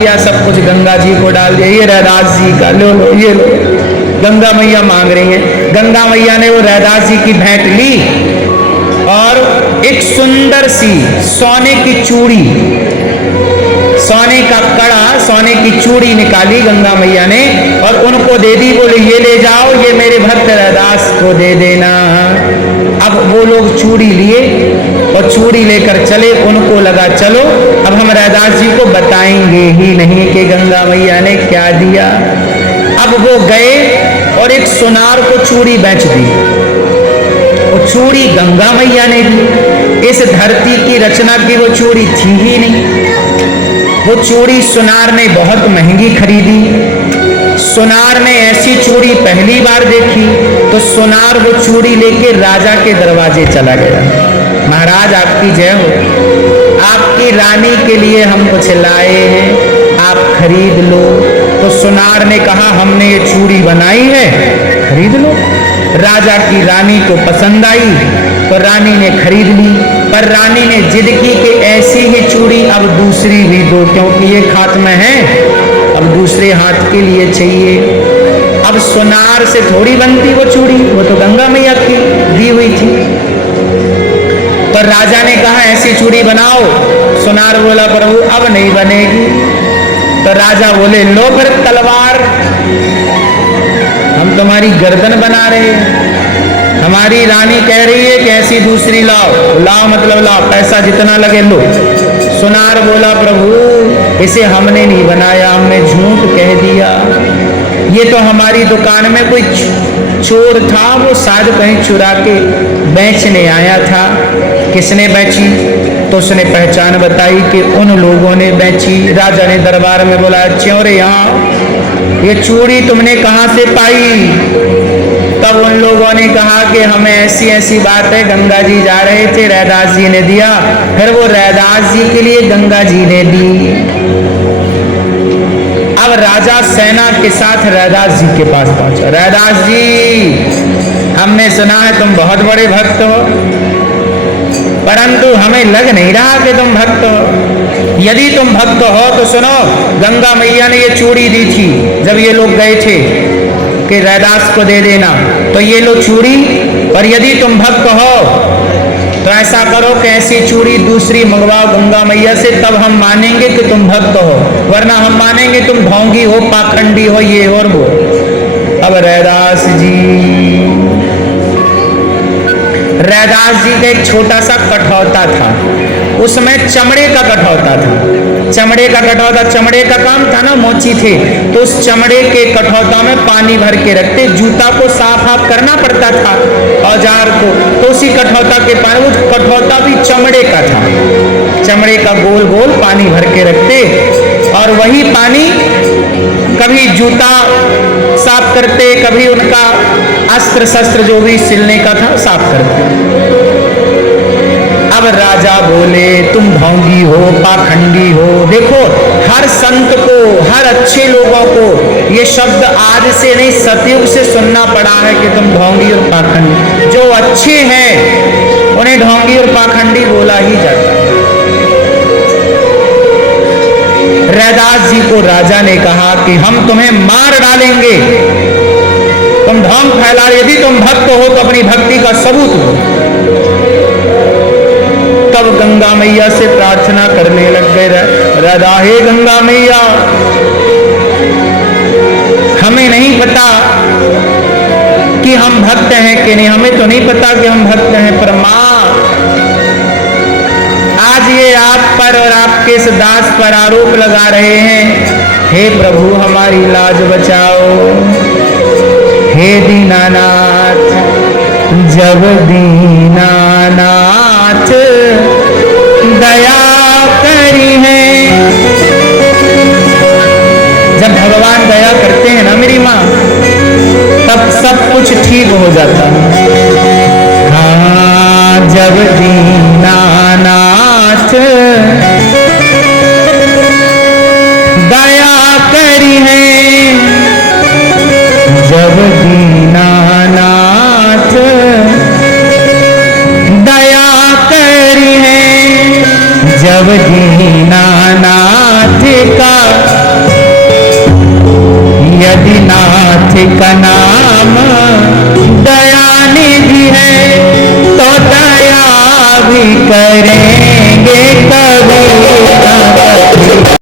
या सब कुछ गंगा जी को डाल दिया, ये रैदास जी का, लो लो ये लो। गंगा मैया मांग रही हैं। गंगा मैया ने वो रैदास जी की भेंट ली और एक सुंदर सी सोने की चूड़ी, सोने का कड़ा, सोने की चूड़ी निकाली गंगा मैया ने और उनको दे दी। बोले ये ले जाओ, ये मेरे भक्त रैदास को दे देना। अब वो लोग चूड़ी लिए और चूड़ी लेकर चले। उनको लगा चलो अब हम रैदास जी को बताएंगे ही नहीं कि गंगा मैया ने क्या दिया। अब वो गए और एक सुनार को चूड़ी बेच दी। वो चूड़ी गंगा मैया ने दी। इस धरती की रचना की वो चूड़ी थी ही नहीं। वो चूड़ी सुनार ने बहुत महंगी खरीदी। सुनार ने ऐसी चूड़ी पहली बार देखी तो सुनार वो चूड़ी लेके राजा के दरवाजे चला गया। महाराज आपकी जय हो, आपकी रानी के लिए हम कुछ लाए हैं, आप खरीद लो। तो सुनार ने कहा हमने ये चूड़ी बनाई है, खरीद लो। राजा की रानी को पसंद आई तो रानी ने खरीद ली, पर रानी ने जिद की कि ऐसी ही चूड़ी अब दूसरी भी दो, क्योंकि ये हाथ में है, अब दूसरे हाथ के लिए चाहिए। अब सुनार से थोड़ी बनती वो चूड़ी, वो तो गंगा मैया की दी हुई थी। तो राजा ने कहा ऐसी चूड़ी बनाओ। सुनार बोला प्रभु अब नहीं बनेगी। तो राजा बोले लो फिर तलवार, हम तुम्हारी गर्दन बना रहे हैं। हमारी रानी कह रही है कि ऐसी दूसरी लाओ। लाओ मतलब लाओ, पैसा जितना लगे लो। सुनार बोला प्रभु इसे हमने नहीं बनाया, हमने झूठ कह दिया। ये तो हमारी दुकान में कोई चोर था, वो शायद कहीं चुरा के बेचने आया था। किसने बेची? तो उसने पहचान बताई कि उन लोगों ने बेची। राजा ने दरबार में बोला च्योरे यहाँ ये चूड़ी तुमने कहाँ से पाई? तब उन लोगों ने कहा कि हमें ऐसी ऐसी बात है, गंगा जी जा रहे थे, रैदास जी ने दिया। फिर वो रैदास जी के लिए गंगा जी ने दी। अब राजा सेना के साथ रैदास जी के पास पहुंचा। रैदास जी हमने सुना है तुम बहुत बड़े भक्त हो, परंतु हमें लग नहीं रहा कि तुम भक्त हो। यदि तुम भक्त हो तो सुनो, गंगा मैया ने ये चूड़ी दी थी जब ये लोग गए थे कि रैदास को दे देना, तो ये लो चूड़ी। और यदि तुम भक्त हो तो ऐसा करो कि ऐसी चूड़ी दूसरी मंगवाओ गंगा मैया से, तब हम मानेंगे कि तुम भक्त हो, वरना हम मानेंगे तुम ढोंगी हो, पाखंडी हो, ये और वो। अब रैदास जी का एक छोटा सा कठौता था, उसमें चमड़े का कठौता था। चमड़े का कठौता, चमड़े का काम था ना, मोची थे, तो उस चमड़े के कठौता में पानी भर के रखते। जूता को साफ साफ करना पड़ता था, औजार को, तो उसी कठौता के पानी, वो कठौता भी चमड़े का था। चमड़े का गोल गोल पानी भर के रखते और वही पानी कभी जूता साफ करते, कभी उनका अस्त्र शस्त्र जो भी सिलने का था साफ करते। अब राजा बोले तुम ढोंगी हो, पाखंडी हो। देखो हर संत को, हर अच्छे लोगों को ये शब्द आज से नहीं सतयुग से सुनना पड़ा है कि तुम ढोंगी और पाखंडी। जो अच्छे हैं उन्हें ढोंगी और पाखंडी बोला ही जाता है। रैदास जी को राजा ने कहा कि हम तुम्हें मार डालेंगे, तुम ढोंग फैला, यदि तुम भक्त हो तो अपनी भक्ति का सबूत दो। तब गंगा मैया से प्रार्थना करने लग गए रैदा, हे गंगा मैया हमें नहीं पता कि हम भक्त हैं कि नहीं, हमें तो नहीं पता कि हम भक्त हैं, पर मां आज ये आप पर और आपके इस दास पर आरोप लगा रहे हैं। हे प्रभु हमारी लाज बचाओ। हे दीनानाथ, जब दीनानाथ दया करी है। जब भगवान दया करते हैं ना मेरी माँ, तब सब कुछ ठीक हो जाता है। हाँ जब दीनानाथ दया करी है, जब दीनानाथ दया करी है, जब दीनानाथ का नाथ का नाम दयानिधि है तो दया भी करे।